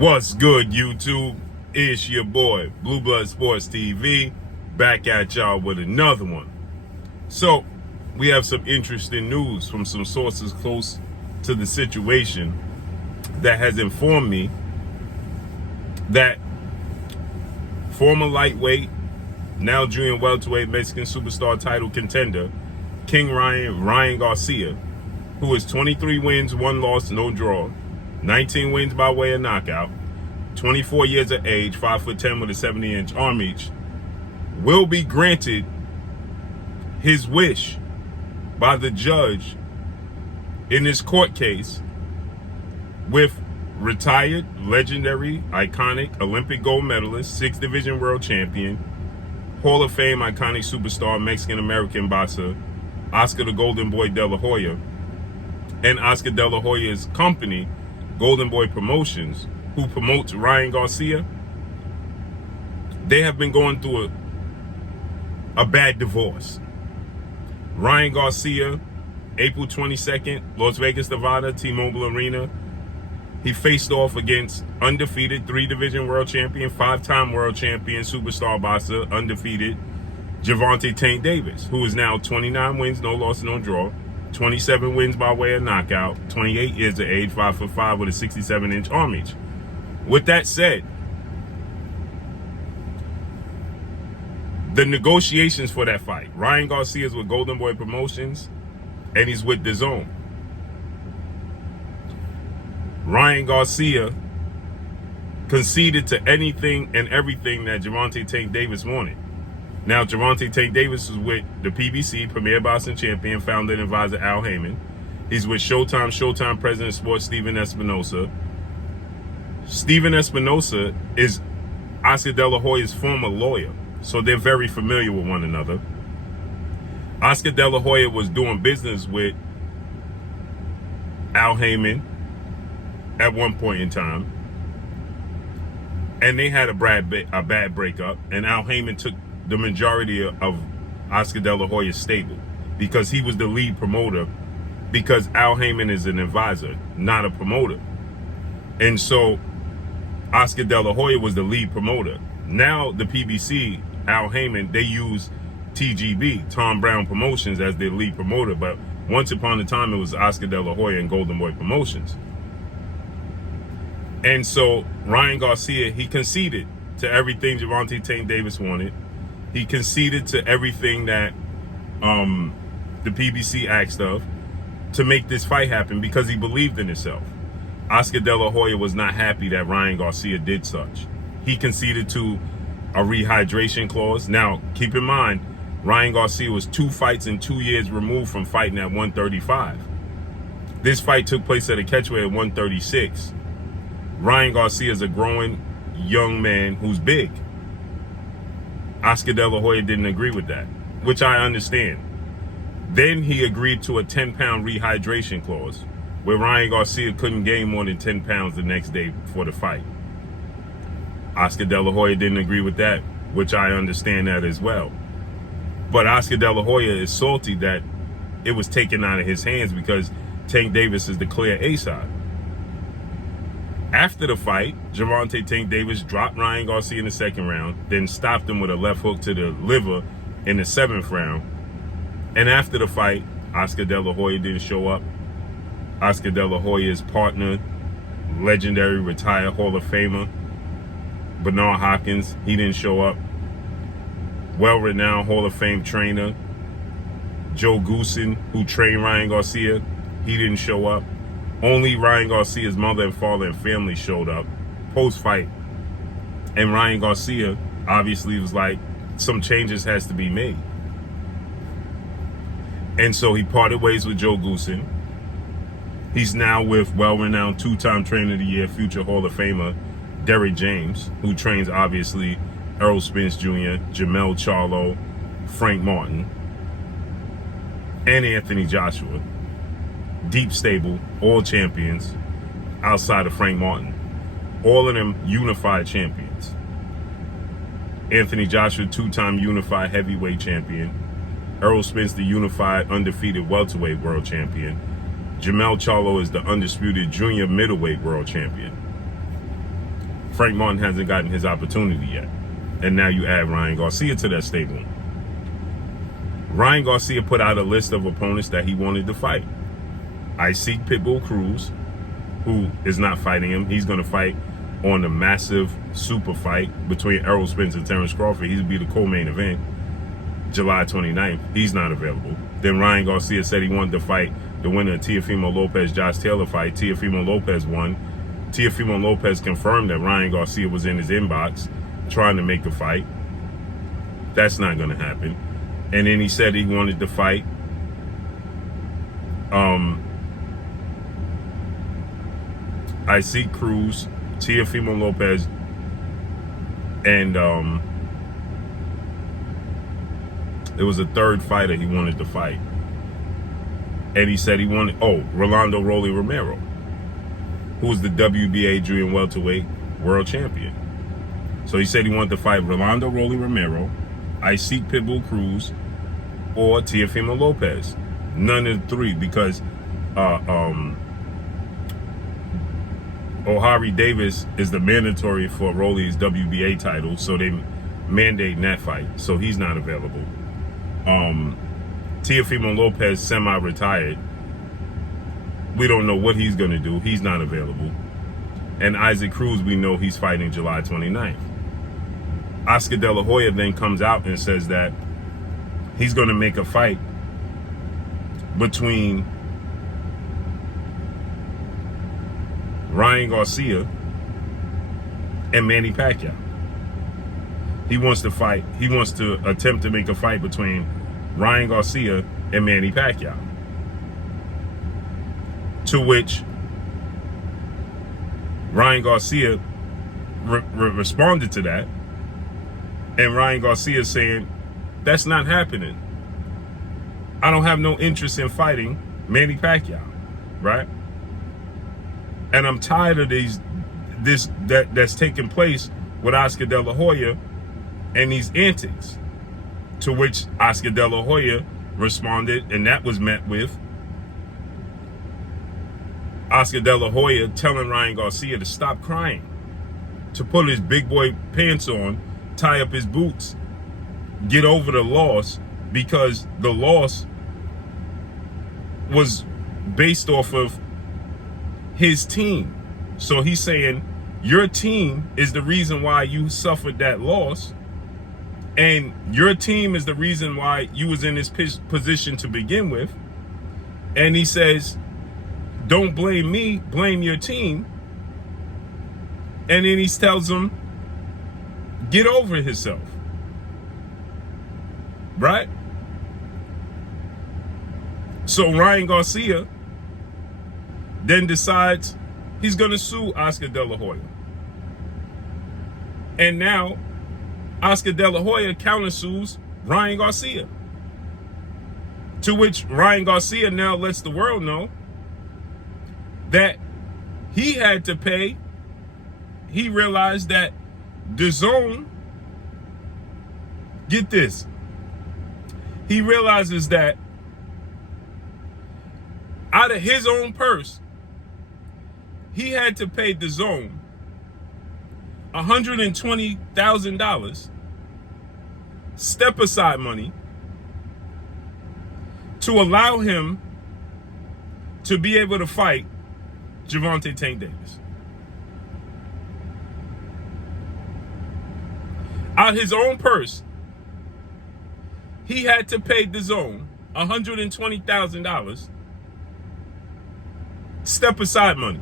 What's good, YouTube? It's your boy, Blue Blood Sports TV, back at y'all with another one. So, we have some interesting news from some sources close to the situation that has informed me that former lightweight, now junior welterweight Mexican superstar title contender, King Ryan Garcia, who is 23 wins, 1 loss, no draw, 19 wins by way of knockout, 24 years of age, 5'10" with a 70-inch arm reach, will be granted his wish by the judge in this court case with retired, legendary, iconic Olympic gold medalist, 6th Division world champion, Hall of Fame iconic superstar, Mexican-American boxer, Oscar the Golden Boy Delanhoya, and Oscar Delanhoya's company, Golden Boy Promotions, who promotes Ryan Garcia. They have been going through a bad divorce. Ryan Garcia, April 22nd, Las Vegas, Nevada, T-Mobile Arena. He faced off against undefeated 3-division world champion, 5-time world champion, superstar boxer, undefeated, Gervonta Tank Davis, who is now 29 wins, no loss, no draw, 27 wins by way of knockout, 28 years of age, 5'5" with a 67-inch arm reach. With that said, the negotiations for that fight, Ryan Garcia is with Golden Boy Promotions, and he's with DAZN. Ryan Garcia conceded to anything and everything that Gervonta Tank Davis wanted. Now, Gervonta Tank Davis is with the PBC, Premier Boxing Champion, founder and advisor Al Heyman. He's with Showtime President of Sports, Steven Espinosa. Steven Espinosa is Oscar Delanhoya's former lawyer, so they're very familiar with one another. Oscar Delanhoya was doing business with Al Heyman at one point in time, and they had a bad breakup, and Al Heyman took the majority of Oscar Delanhoya's stable because he was the lead promoter, because Al Heyman is an advisor, not a promoter. And so Oscar Delanhoya was the lead promoter. Now the PBC, Al Heyman, they use TGB, Tom Brown Promotions, as their lead promoter, but once upon a time it was Oscar Delanhoya and Golden Boy Promotions. And so Ryan Garcia, he conceded to everything Gervonta Tank Davis wanted. He conceded to everything that the PBC asked of to make this fight happen because he believed in himself. Oscar Delanhoya was not happy that Ryan Garcia did such. He conceded to a rehydration clause. Now, keep in mind, Ryan Garcia was 2 fights in 2 years removed from fighting at 135. This fight took place at a catchweight at 136. Ryan Garcia is a growing young man who's big. Oscar Delanhoya didn't agree with that, which I understand. Then he agreed to a 10-pound rehydration clause where Ryan Garcia couldn't gain more than 10 pounds the next day for the fight. Oscar Delanhoya didn't agree with that, which I understand that as well. But Oscar Delanhoya is salty that it was taken out of his hands because Tank Davis is the clear A-side. After the fight, Gervonta Tank Davis dropped Ryan Garcia in the 2nd round, then stopped him with a left hook to the liver in the 7th round. And after the fight, Oscar Delanhoya didn't show up. Oscar Delanhoya's partner, legendary retired Hall of Famer, Bernard Hopkins, he didn't show up. Well-renowned Hall of Fame trainer, Joe Goosen, who trained Ryan Garcia, he didn't show up. Only Ryan Garcia's mother and father and family showed up post-fight. And Ryan Garcia obviously was like, some changes has to be made. And so he parted ways with Joe Goosen. He's now with well-renowned 2-time Trainer of the Year, future Hall of Famer, Derrick James, who trains obviously Errol Spence Jr., Jamel Charlo, Frank Martin, and Anthony Joshua. Deep stable, all champions outside of Frank Martin. All of them unified champions. Anthony Joshua, 2-time unified heavyweight champion. Errol Spence, the unified undefeated welterweight world champion. Jamel Charlo is the undisputed junior middleweight world champion. Frank Martin hasn't gotten his opportunity yet. And now you add Ryan Garcia to that stable. Ryan Garcia put out a list of opponents that he wanted to fight. I seek Pitbull Cruz, who is not fighting him. He's going to fight on the massive super fight between Errol Spence and Terrence Crawford. He'll be the co-main event, July 29th. He's not available. Then Ryan Garcia said he wanted to fight the winner of Teofimo Lopez-Josh Taylor fight. Teofimo Lopez won. Teofimo Lopez confirmed that Ryan Garcia was in his inbox trying to make a fight. That's not going to happen. And then he said he wanted to fight I see Cruz, Teofimo Lopez, and there was a third fighter he wanted to fight. And he said he wanted, Rolando Rolly Romero, who was the WBA junior welterweight world champion. So he said he wanted to fight Rolando Rolly Romero, I seek Pitbull Cruz, or Teofimo Lopez. None of the three, because O'Hari Davis is the mandatory for Rolly's WBA title, so they mandate that fight, so he's not available. Teofimo Lopez semi-retired. We don't know what he's going to do. He's not available. And Isaac Cruz, we know he's fighting July 29th. Oscar De La Hoya then comes out and says that he's going to make a fight between Ryan Garcia and Manny Pacquiao. He wants to attempt to make a fight between Ryan Garcia and Manny Pacquiao. To which Ryan Garcia responded to that. And Ryan Garcia saying, that's not happening. I don't have no interest in fighting Manny Pacquiao, right? And I'm tired of that's taking place with Oscar De La Hoya and these antics. To which Oscar De La Hoya responded, and that was met with Oscar De La Hoya telling Ryan Garcia to stop crying, to put his big boy pants on, tie up his boots, get over the loss, because the loss was based off of his team. So he's saying your team is the reason why you suffered that loss, and your team is the reason why you was in this position to begin with. And he says, don't blame me, blame your team. And then he tells him, get over himself. Right? So Ryan Garcia then decides he's going to sue Oscar De La Hoya. And now Oscar De La Hoya countersues Ryan Garcia. To which Ryan Garcia now lets the world know that he had to pay. He realized that DAZN, get this, he realizes that out of his own purse, he had to pay DAZN $120,000 step-aside money to allow him to be able to fight Gervonta Tank Davis. Out his own purse, he had to pay DAZN $120,000 step-aside money,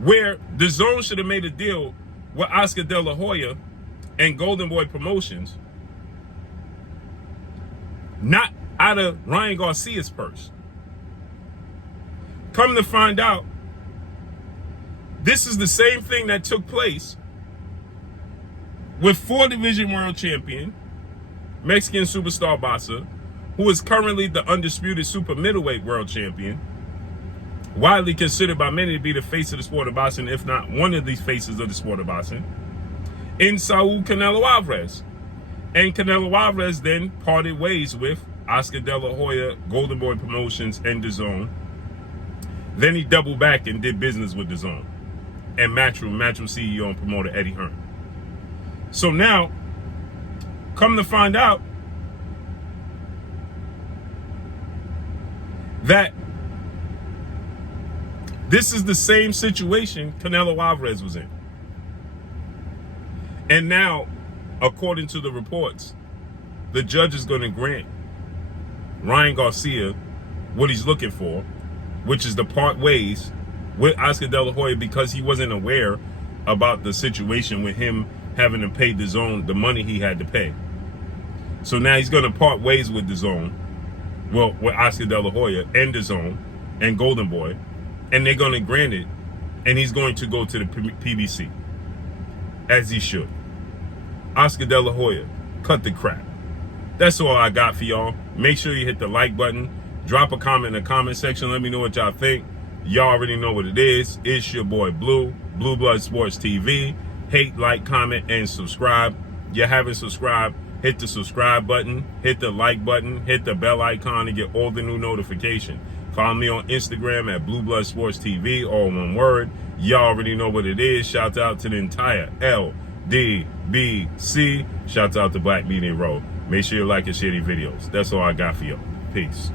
where DAZN should have made a deal with Oscar De La Hoya and Golden Boy Promotions, not out of Ryan Garcia's purse. Come to find out, this is the same thing that took place with 4-division world champion, Mexican superstar boxer, who is currently the undisputed super middleweight world champion, widely considered by many to be the face of the sport of boxing, if not one of these faces of the sport of boxing, in Saul Canelo Alvarez. And Canelo Alvarez then parted ways with Oscar De La Hoya, Golden Boy Promotions, and DAZN. Then he doubled back and did business with DAZN. and Matchroom CEO and promoter Eddie Hearn. So now, come to find out that this is the same situation Canelo Alvarez was in. And now, according to the reports, the judge is going to grant Ryan Garcia what he's looking for, which is to part ways with Oscar De La Hoya, because he wasn't aware about the situation with him having to pay DAZN the money he had to pay. So now he's going to part ways with DAZN, well, with Oscar De La Hoya and DAZN and Golden Boy, and they're going to grant it, and he's going to go to the PBC, as he should. Oscar De La Hoya, cut the crap. That's all I got for y'all. Make sure you hit the like button. Drop a comment in the comment section. Let me know what y'all think. Y'all already know what it is. It's your boy Blue Blood Sports TV. Hate, like, comment, and subscribe. You haven't subscribed, hit the subscribe button, hit the like button, hit the bell icon to get all the new notifications. Follow me on Instagram at Blue Blood Sports TV, all one word. Y'all already know what it is. Shout out to the entire LDBC. Shout out to Black Media Road. Make sure you like and share these videos. That's all I got for y'all. Peace.